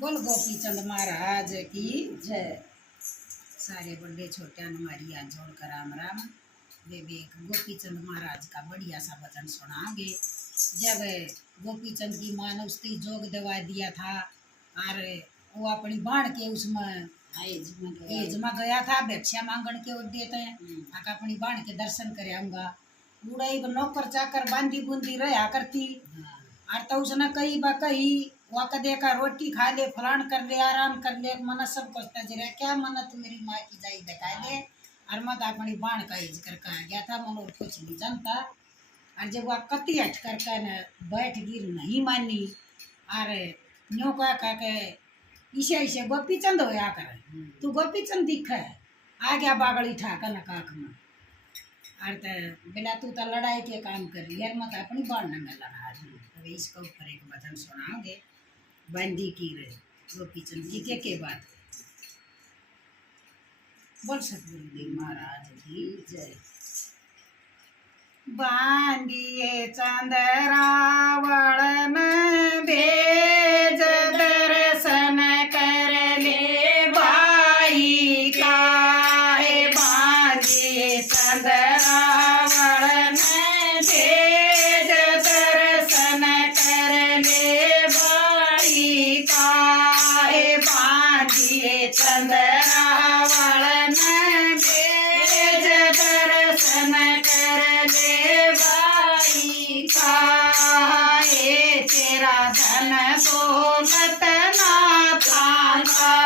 बोल गोपी चंद महाराज की जय। सारे बड़े छोटे हमारी आज जोड़ कर राम राम। बेबे गोपी चंद महाराज का बढ़िया सा भजन सुनाओगे। जब गोपी चंद की माँ ने उसकी जोग दवा दिया था और वो अपनी बाण के उसमें एज में गया था भिक्षा मांगण के देते हैं अपनी बाण के दर्शन कर आऊंगा। उड़ाई नौकर चाकर बांधी बूंदी रहा करती और तो उसने कही बा कही वह देखा रोटी खा ले फलान कर ले आराम कर ले मन सब करता जरा क्या मन तू मेरी माँ की जाई दिखा ले और मत अपनी बाण का एज कर आ गया था मन और कुछ नहीं जानता। और जब वह कति हट कर न बैठ गिर नहीं मानी और न्यों कह के इसे इसे गोपी चंद होया कर तू गोपी चंद दिख आ गया बागड़ी ठा कर काख में और बेला तू तो लड़ाई के काम कर रही है मत अपनी बाण में लड़ा दी। इसके ऊपर एक भजन सुनाओगे बंदी की रे गोपी चंद की के बात बोल सतगुरुदेव महाराज की जय। बांधिए चंद्रावण में भेज दर्शन कर ले भाई का बांधिए चंद्रावण में भेज दर्शन कर ले भाई का बांधिए चंद्रावण में भेज दर्शन कर ले भाई का तेरा धन दौलत ना था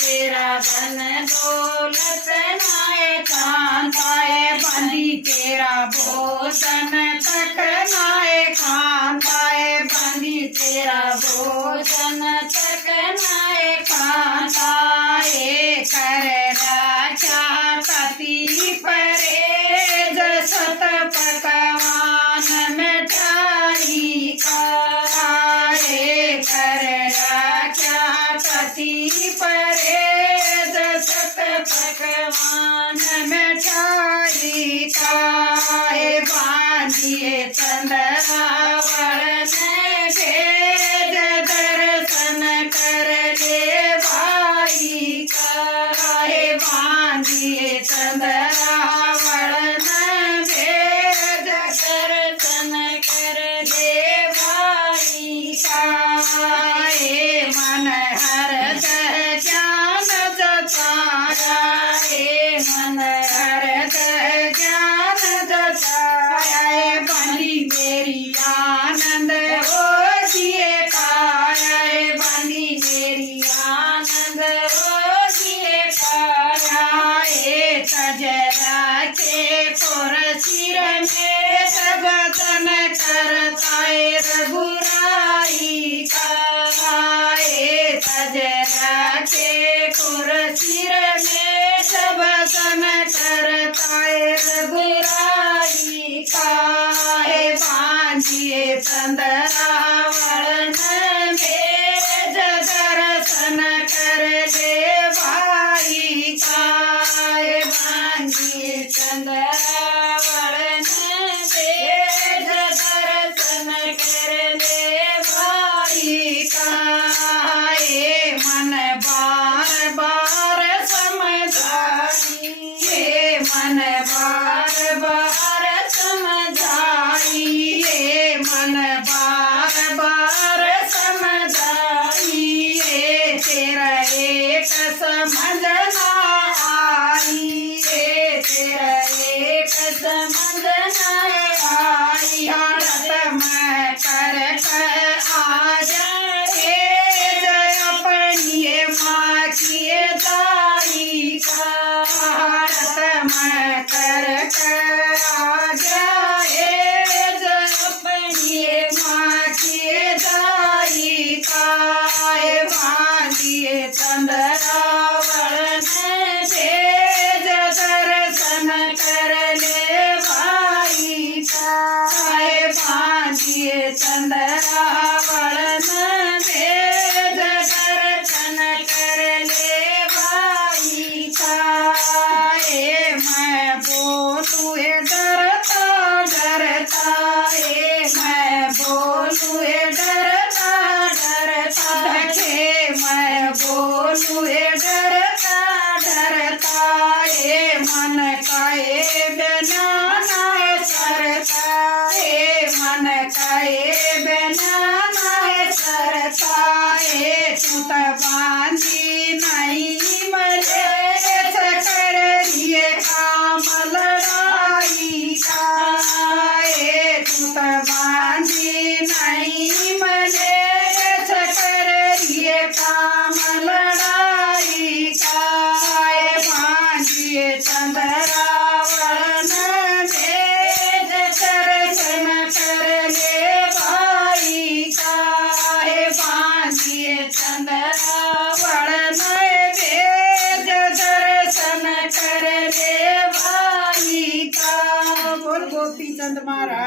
तेरा धन दौलत नाए खांताए बंदी तेरा भोजन तक नाए खांताए बंदी तेरा भोजन तक नाए खांताए कर राजा पति परेज सत पकवान मिठाई खाए कर राजा पति परेज सत पकवान मिठाई खाए बांधिए चंद्रावण में भेज दर्शन कर ले भाई का बांधिए चंद्रावण में भेज दर्शन कर ले भाई का मन हर ज्ञान जताया मन हर ज्ञान जताया बनी मेरी आनंद हो जिए काया बनी मेरी आनंद हो जिए काया तजरा के पुर सिर में भजन करता रघुराई का तजरा बोलू हे डरता डरता ए मन काए बनाना सरता ए मन काए बनाना सरता ए तू त बांधी नहीं मले कर दिए काम लड़ाई का ए तू त बांधी नहीं मले कर दिए काम लड़ाई का ए बांधिए चंद्रावण भेज दर्शन कर ले भाई का ए बांधिए चंद्रावण भेज दर्शन कर ले भाई का। बोल गोपी चंद महाराज।